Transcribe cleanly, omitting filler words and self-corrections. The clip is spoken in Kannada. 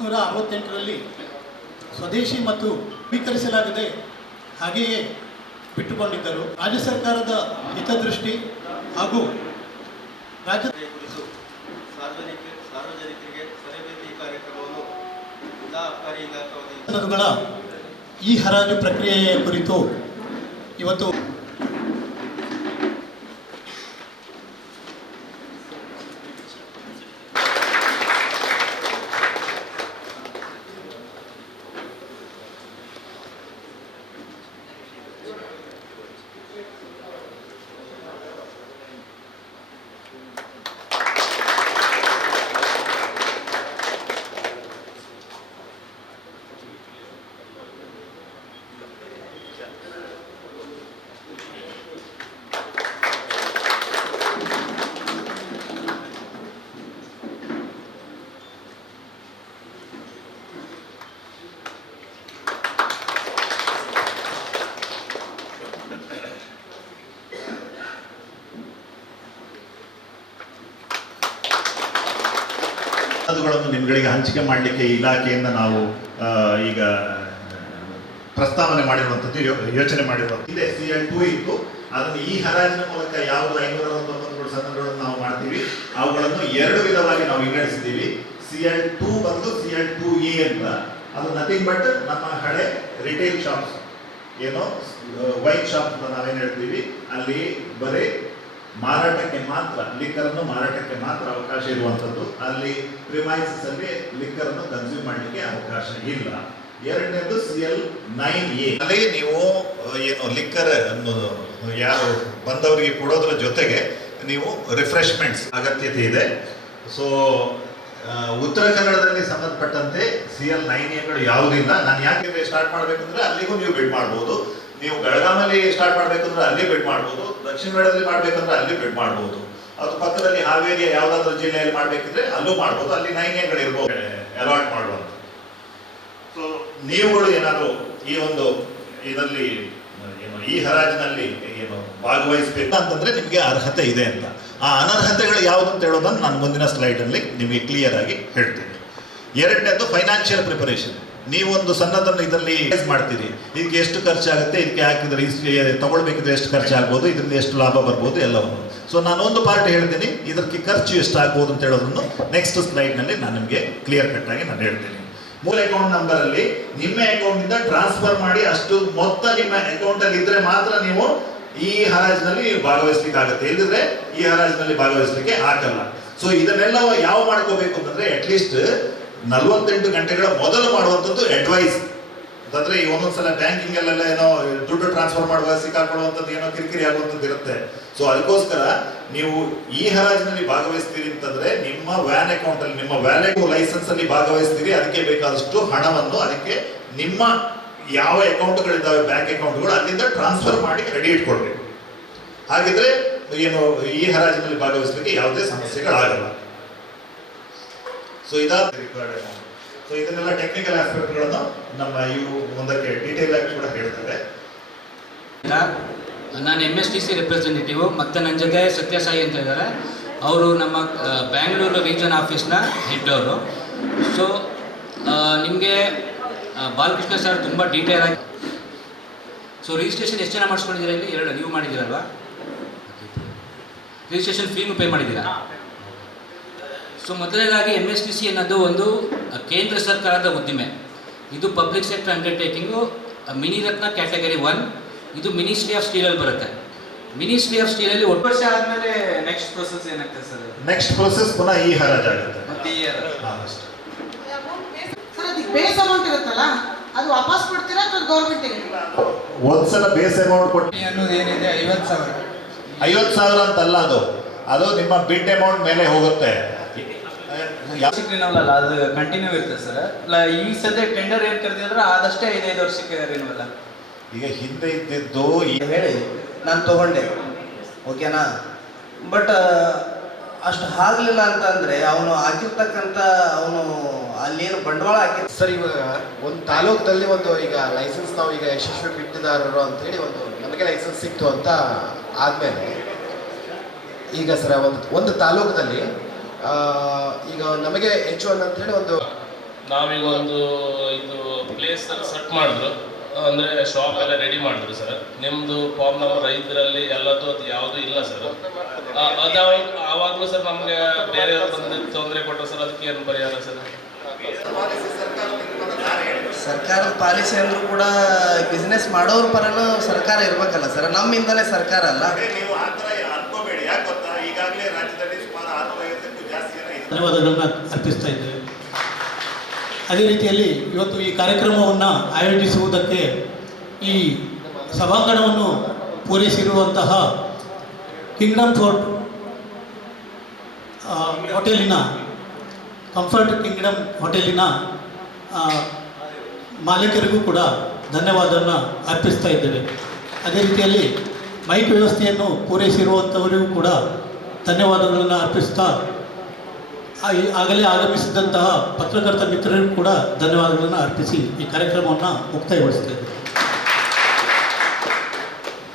1968ರಲ್ಲಿ ಸ್ವದೇಶಿ ಮತ್ತು ಸ್ವೀಕರಿಸಲಾಗದೆ ಹಾಗೆಯೇ ಬಿಟ್ಟುಕೊಂಡಿದ್ದರು. ರಾಜ್ಯ ಸರ್ಕಾರದ ಹಿತದೃಷ್ಟಿ ಹಾಗೂ ರಾಜ್ಯ ಸಾರ್ವಜನಿಕರಿಗೆ ತರಬೇತಿ ಕಾರ್ಯಕ್ರಮವನ್ನು ಜಿಲ್ಲಾ ಅಬಕಾರಿ ಇಲಾಖೆಗಳ ಈ ಹರಾಜು ಪ್ರಕ್ರಿಯೆಯ ಕುರಿತು ಇವತ್ತು ಗಳನ್ನು ನಿಮ್ಗಳಿಗೆ ಹಂಚಿಕೆ ಮಾಡಲಿಕ್ಕೆ ಇಲಾಖೆಯಿಂದ ನಾವು ಈಗ ಪ್ರಸ್ತಾವನೆ ಮಾಡಿರುವಂಥದ್ದು ಯೋಚನೆ ಮಾಡಿರುವಂಥದ್ದು. ಹಿಂದೆ CL2 ಇತ್ತು, ಅದನ್ನು ಈ ಹರಾಜಿನ ಮೂಲಕ ಯಾವುದು 593 ಸದನಗಳನ್ನು ನಾವು ಮಾಡ್ತೀವಿ, ಅವುಗಳನ್ನು 2 ವಿಧವಾಗಿ ನಾವು ವಿಂಗಡಿಸಿದ್ದೀವಿ. CL2 ಬಂದು CL2A ಅಂತ, ಅದು ನಥಿಂಗ್ ಬಟ್ ನಮ್ಮ ಹಳೆ ರಿಟೇಲ್ ಶಾಪ್ಸ್, ಏನೋ ವೈನ್ ಶಾಪ್ ಅಂತ ನಾವೇನು ಹೇಳ್ತೀವಿ, ಅಲ್ಲಿ ಬರೀ ಮಾರಾಟಕ್ಕೆ ಮಾತ್ರ ಲಿಕ್ಕರನ್ನು ಮಾರಾಟಕ್ಕೆ ಮಾತ್ರ ಅವಕಾಶ ಇರುವಂಥದ್ದು. ಅಲ್ಲಿ ಪ್ರಿಮೈಸಸ್ ಅಲ್ಲಿ ಲಿಕ್ಕರನ್ನು ಕನ್ಸ್ಯೂಮ್ ಮಾಡಲಿಕ್ಕೆ ಅವಕಾಶ ಇಲ್ಲ. ಎರಡನೇದು CL9A, ಅಲ್ಲಿ ನೀವು ಏನು ಲಿಕ್ಕರ್ ಯಾರು ಬಂದವರಿಗೆ ಕೊಡೋದ್ರ ಜೊತೆಗೆ ನೀವು ರಿಫ್ರೆಶ್ಮೆಂಟ್ಸ್ ಅಗತ್ಯತೆ ಇದೆ. ಸೊ ಉತ್ತರ ಕನ್ನಡದಲ್ಲಿ ಸಂಬಂಧಪಟ್ಟಂತೆ CL9Aಗಳು ಯಾವುದಿಲ್ಲ. ನಾನು ಯಾಕೆ ಸ್ಟಾರ್ಟ್ ಮಾಡಬೇಕಂದ್ರೆ ಅಲ್ಲಿಗೂ ನೀವು ಬಿಡ್ ಮಾಡ್ಬೋದು. ನೀವು ಬೆಳಗಾಮಲ್ಲಿ ಸ್ಟಾರ್ಟ್ ಮಾಡಬೇಕಂದ್ರೆ ಅಲ್ಲಿ ಬಿಡ್ ಮಾಡ್ಬೋದು, ದಕ್ಷಿಣ ಕನ್ನಡದಲ್ಲಿ ಮಾಡಬೇಕಂದ್ರೆ ಅಲ್ಲಿ ಬಿಡ್ ಮಾಡ್ಬೋದು, ಅದು ಪಕ್ಕದಲ್ಲಿ ಹಾವೇರಿಯ ಯಾವುದಾದ್ರೂ ಜಿಲ್ಲೆಯಲ್ಲಿ ಮಾಡಬೇಕಿದ್ರೆ ಅಲ್ಲೂ ಮಾಡ್ಬೋದು. ಅಲ್ಲಿ 9Aಗಳು ಇರ್ಬೋದು ಅಲಾಟ್ ಮಾಡುವಂಥ. ಸೊ ನೀವುಗಳು ಏನಾದರೂ ಈ ಒಂದು ಇದರಲ್ಲಿ ಏನು ಈ ಹರಾಜಿನಲ್ಲಿ ಏನು ಭಾಗವಹಿಸಬೇಕು ಅಂತಂದ್ರೆ ನಿಮಗೆ ಅರ್ಹತೆ ಇದೆ ಅಂತ. ಆ ಅನರ್ಹತೆಗಳು ಯಾವುದು ಅಂತ ಹೇಳೋದನ್ನು ನಾನು ಮುಂದಿನ ಸ್ಲೈಡಲ್ಲಿ ನಿಮಗೆ ಕ್ಲಿಯರ್ ಆಗಿ ಹೇಳ್ತೀನಿ. ಎರಡನೇದು ಫೈನಾನ್ಷಿಯಲ್ ಪ್ರಿಪರೇಷನ್. ನೀವೊಂದು ಸಣ್ಣದನ್ನು ಇದರಲ್ಲಿ ಮಾಡ್ತೀರಿ, ಇದಕ್ಕೆ ಎಷ್ಟು ಖರ್ಚಾಗುತ್ತೆ, ಇದಕ್ಕೆ ಹಾಕಿದ್ರೆ ತಗೊಳ್ಬೇಕಿದ್ರೆ ಎಷ್ಟು ಖರ್ಚಾಗ್ಬೋದು, ಇದರಿಂದ ಎಷ್ಟು ಲಾಭ ಬರ್ಬೋದು ಎಲ್ಲವನ್ನು. ಸೊ ನಾನು ಒಂದು ಪಾರ್ಟ್ ಹೇಳ್ತೀನಿ, ಇದಕ್ಕೆ ಖರ್ಚು ಎಷ್ಟಾಗ್ಬೋದು ಅಂತ ಹೇಳೋದನ್ನು ನೆಕ್ಸ್ಟ್ ಸ್ಲೈಡ್ನಲ್ಲಿ ನಾನು ನಿಮಗೆ ಕ್ಲಿಯರ್ ಕಟ್ ಆಗಿ ನಾನು ಹೇಳ್ತೀನಿ. ಮೂಲ ಅಕೌಂಟ್ ನಂಬರ್ ಅಲ್ಲಿ ನಿಮ್ಮ ಅಕೌಂಟ್ ಇಂದ ಟ್ರಾನ್ಸ್ಫರ್ ಮಾಡಿ ಅಷ್ಟು ಮೊತ್ತ ನಿಮ್ಮ ಅಕೌಂಟ್ ಅಲ್ಲಿ ಇದ್ರೆ ಮಾತ್ರ ನೀವು ಈ ಹರಾಜಿನಲ್ಲಿ ಭಾಗವಹಿಸ್ಲಿಕ್ಕೆ ಆಗುತ್ತೆ, ಇಲ್ಲದ್ರೆ ಈ ಹರಾಜಿನಲ್ಲಿ ಭಾಗವಹಿಸ್ಲಿಕ್ಕೆ ಆಗಲ್ಲ. ಸೊ ಇದನ್ನೆಲ್ಲ ಯಾವ ಮಾಡ್ಕೋಬೇಕು ಅಂತಂದ್ರೆ ಅಟ್ಲೀಸ್ಟ್ 48 ಗಂಟೆಗಳ ಮೊದಲು ಮಾಡುವಂಥದ್ದು ಅಡ್ವೈಸ್. ಅಂದ್ರೆ ಈ ಒಂದೊಂದ್ಸಲ ಬ್ಯಾಂಕಿಂಗ್ ಅಲ್ಲೆಲ್ಲ ಏನೋ ದುಡ್ಡು ಟ್ರಾನ್ಸ್ಫರ್ ಮಾಡುವಾಗ ಸಿಕ್ಕಾಕೊಳ್ಳುವಂಥದ್ದು ಏನೋ ಕಿರಿಕಿರಿ ಆಗುವಂಥದ್ದು ಇರುತ್ತೆ. ಸೊ ಅದಕ್ಕೋಸ್ಕರ ನೀವು ಈ ಹರಾಜಿನಲ್ಲಿ ಭಾಗವಹಿಸ್ತೀರಿ ಅಂತಂದ್ರೆ ನಿಮ್ಮ ವ್ಯಾನ್ ಅಕೌಂಟ್ ಅಲ್ಲಿ, ನಿಮ್ಮ ವ್ಯಾಲೆಟ್ ಲೈಸೆನ್ಸ್ ಅಲ್ಲಿ ಭಾಗವಹಿಸ್ತೀರಿ. ಅದಕ್ಕೆ ಬೇಕಾದಷ್ಟು ಹಣವನ್ನು ಅದಕ್ಕೆ ನಿಮ್ಮ ಯಾವ ಅಕೌಂಟ್ಗಳಿದ್ದಾವೆ ಬ್ಯಾಂಕ್ ಅಕೌಂಟ್ಗಳು ಅಲ್ಲಿಂದ ಟ್ರಾನ್ಸ್ಫರ್ ಮಾಡಿ ರೆಡಿ ಇಟ್ಕೊಳ್ಬೇಕು. ಹಾಗಿದ್ರೆ ಏನು ಈ ಹರಾಜಿನಲ್ಲಿ ಭಾಗವಹಿಸಲಿಕ್ಕೆ ಯಾವುದೇ ಸಮಸ್ಯೆಗಳಾಗಲ್ಲ. ಸೊ ಇದಾದ ಸೊ ಇದನ್ನೆಲ್ಲ ಟೆಕ್ನಿಕಲ್ ಆಸ್ಪೆಕ್ಟ್ಗಳನ್ನು ನಮ್ಮ ಇವರು ಮುಂದಕ್ಕೆ ಡೀಟೇಲ್ ಆಗಿ ಕೂಡ ಹೇಳ್ತಾರೆ. ನಾನು MSTC ರೆಪ್ರೆಸೆಂಟೇಟಿವ್, ಮತ್ತು ನನ್ನ ಜೊತೆ ಸತ್ಯಸಾಯಿ ಅಂತ ಇದ್ದಾರೆ. ಅವರು ನಮ್ಮ ಬ್ಯಾಂಗ್ಳೂರು ರೀಜನ್ ಆಫೀಸ್ನ ಹೆಡ್ ಅವರು. ಸೊ ನಿಮಗೆ ಬಾಲಕೃಷ್ಣ ಸರ್ ತುಂಬ ಡೀಟೇಲ್ ಆಗಿ. ಸೊ ರಿಜಿಸ್ಟ್ರೇಷನ್ ಎಷ್ಟು ಜನ ಮಾಡಿಸ್ಕೊಂಡಿದ್ದೀರಾ? ಇಲ್ಲಿ 2 ನೀವು ಮಾಡಿದ್ದೀರಲ್ವಾ? ರಿಜಿಸ್ಟ್ರೇಷನ್ ಫೀನು ಪೇ ಮಾಡಿದ್ದೀರಾ? ಸೊ ಮೊದಲನೇದಾಗಿ MSTC ಅನ್ನೋದು ಒಂದು ಕೇಂದ್ರ ಸರ್ಕಾರದ ಉದ್ದಿಮೆ. ಇದು ಪಬ್ಲಿಕ್ ಸೆಕ್ಟರ್ ಅಂಡರ್ಟೇಕಿಂಗು, ಮಿನಿ ರತ್ನ ಕ್ಯಾಟಗರಿ 1. ಇದು ಮಿನಿಸ್ಟ್ರಿ ಆಫ್ ಸ್ಟೀಲಲ್ಲಿ ಬರುತ್ತೆ. ಮಿನಿಸ್ಟ್ರಿ ಆಫ್ ಸ್ಟೀಲಲ್ಲಿ ಒಟ್ಟು ವರ್ಷ ಆದಮೇಲೆ ನೆಕ್ಸ್ಟ್ ಪ್ರೊಸೆಸ್ ಏನಾಗ್ತದೆ ಸರ್? ನೆಕ್ಸ್ಟ್ ಪ್ರೊಸೆಸ್ ಪುನಃ ಈ ಹರಾಜಾಗುತ್ತೆ. ಮತ್ತೆ ಈ ಸರ್ ಅದಕ್ಕೆ ಬೇಸ್ ಅಮೌಂಟ್ ಇರುತ್ತಲ್ಲ, ಅದು ವಾಪಸ್ ಕೊಡ್ತೀರಾ ಅಥವಾ ಗೌರ್ಮೆಂಟಿಗೆ? ಒಂದ್ಸಲ ಬೇಸ್ ಅಮೌಂಟ್ ಕೊಟ್ಟು ಅನ್ನೋದು ಏನಿದೆ 50,000. 50,000 ಅಂತಲ್ಲ, ಅದು ನಿಮ್ಮ ಬಿಡ್ ಅಮೌಂಟ್ ಮೇಲೆ ಹೋಗುತ್ತೆ. ರಿನವಲ್ ಅದು ಕಂಟಿನ್ಯೂ ಇರ್ತದೆ ಸರ್. ಈ ಸದ್ಯ ಟೆಂಡರ್ ಏನು ಕರೆದಿದ್ರೆ ಆದಷ್ಟೇ 5 ವರ್ಷಕ್ಕೆ ರಿನವಲ್. ಈಗ ಹಿಂದೆ ಇದ್ದಿದ್ದು ಹೇಳಿ ನಾನು ತಗೊಂಡೆ, ಓಕೆನಾ. ಬಟ್ ಅಷ್ಟು ಆಗಲಿಲ್ಲ ಅಂತಂದರೆ ಅವನು ಹಾಕಿರ್ತಕ್ಕಂಥ ಅವನು ಅಲ್ಲೇನು ಬಂಡವಾಳ ಹಾಕಿ ಸರ್, ಇವಾಗ ಒಂದು ತಾಲೂಕದಲ್ಲಿ ಒಂದು ಈಗ ಲೈಸೆನ್ಸ್ ನಾವು ಈಗ ಯಶಸ್ವಿ ಬಿಟ್ಟುದಾರರು ಅಂತೇಳಿ ಒಂದು ನಮಗೆ ಲೈಸೆನ್ಸ್ ಸಿಕ್ತು ಅಂತ ಆದಮೇಲೆ ಈಗ ಸರ್ ಒಂದು ತಾಲೂಕದಲ್ಲಿ ಈಗ ನಮಗೆ H1 ಅಂತೇಳಿ ಒಂದು ನಾವೀಗ ಒಂದು ಇದು ಪ್ಲೇಸ್ ಸೆಟ್ ಮಾಡಿದ್ರು, ಅಂದರೆ ಶಾಪ್ ಎಲ್ಲ ರೆಡಿ ಮಾಡಿದ್ರು ಸರ್. ನಿಮ್ಮದು ಫಾರ್ಮ್ ನಂಬರ್ 5ರಲ್ಲಿ ಎಲ್ಲದು ಅದು ಯಾವುದೂ ಇಲ್ಲ ಸರ್. ಅದು ಆವಾಗಲೂ ಸರ್ ನಮಗೆ ಬೇರೆಯವರು ಬಂದು ತೊಂದರೆ ಕೊಟ್ಟರು ಸರ್, ಅದಕ್ಕೆ ಏನು ಪರಿಹಾರ ಸರ್? ಸರ್ಕಾರದ ಪಾಲಿಸಿ ಅಂದ್ರೂ ಕೂಡ ಬಿಸ್ನೆಸ್ ಮಾಡೋರ ಪರನೂ ಸರ್ಕಾರ ಇರ್ಬೇಕಲ್ಲ ಸರ್, ನಮ್ಮಿಂದಲೇ ಸರ್ಕಾರ ಅಲ್ಲ. ನೀವು ಆ ಥರ ಅನ್ಕೋಬೇಡಿ. ಯಾಕೆ ಗೊತ್ತಾ, ಈಗಾಗಲೇ ರಾಜ್ಯದಲ್ಲಿ ಸುಮಾರು 650ಕ್ಕೂ ಜಾಸ್ತಿ ಜನ ಇದ್ದಾರೆ. ಧನ್ಯವಾದಗಳನ್ನು ಅರ್ಪಿಸ್ತಾ ಇದ್ದೇವೆ. ಅದೇ ರೀತಿಯಲ್ಲಿ ಇವತ್ತು ಈ ಕಾರ್ಯಕ್ರಮವನ್ನು ಆಯೋಜಿಸುವುದಕ್ಕೆ ಈ ಸಭಾಂಗಣವನ್ನು ಪೂರೈಸಿರುವಂತಹ ಕಿಂಗ್ಡಮ್ ಫೋರ್ಟ್ ಹೋಟೆಲಿನ ಕಂಫರ್ಟ್ ಕಿಂಗ್ಡಮ್ ಹೋಟೆಲಿನ ಮಾಲೀಕರಿಗೂ ಕೂಡ ಧನ್ಯವಾದವನ್ನು ಅರ್ಪಿಸ್ತಾ ಇದ್ದೇವೆ. ಅದೇ ರೀತಿಯಲ್ಲಿ ಮೈಕ್ ವ್ಯವಸ್ಥೆಯನ್ನು ಪೂರೈಸಿರುವಂಥವರಿಗೂ ಕೂಡ ಧನ್ಯವಾದಗಳನ್ನು ಅರ್ಪಿಸ್ತಾ ಆಗಲೇ ಆಗಮಿಸಿದಂತಹ ಪತ್ರಕರ್ತ ಮಿತ್ರರಿಗೂ ಕೂಡ ಧನ್ಯವಾದಗಳನ್ನು ಅರ್ಪಿಸಿ ಈ ಕಾರ್ಯಕ್ರಮವನ್ನು ಮುಕ್ತಾಯಗೊಳಿಸ್ತಾ ಇದ್ದೇವೆ.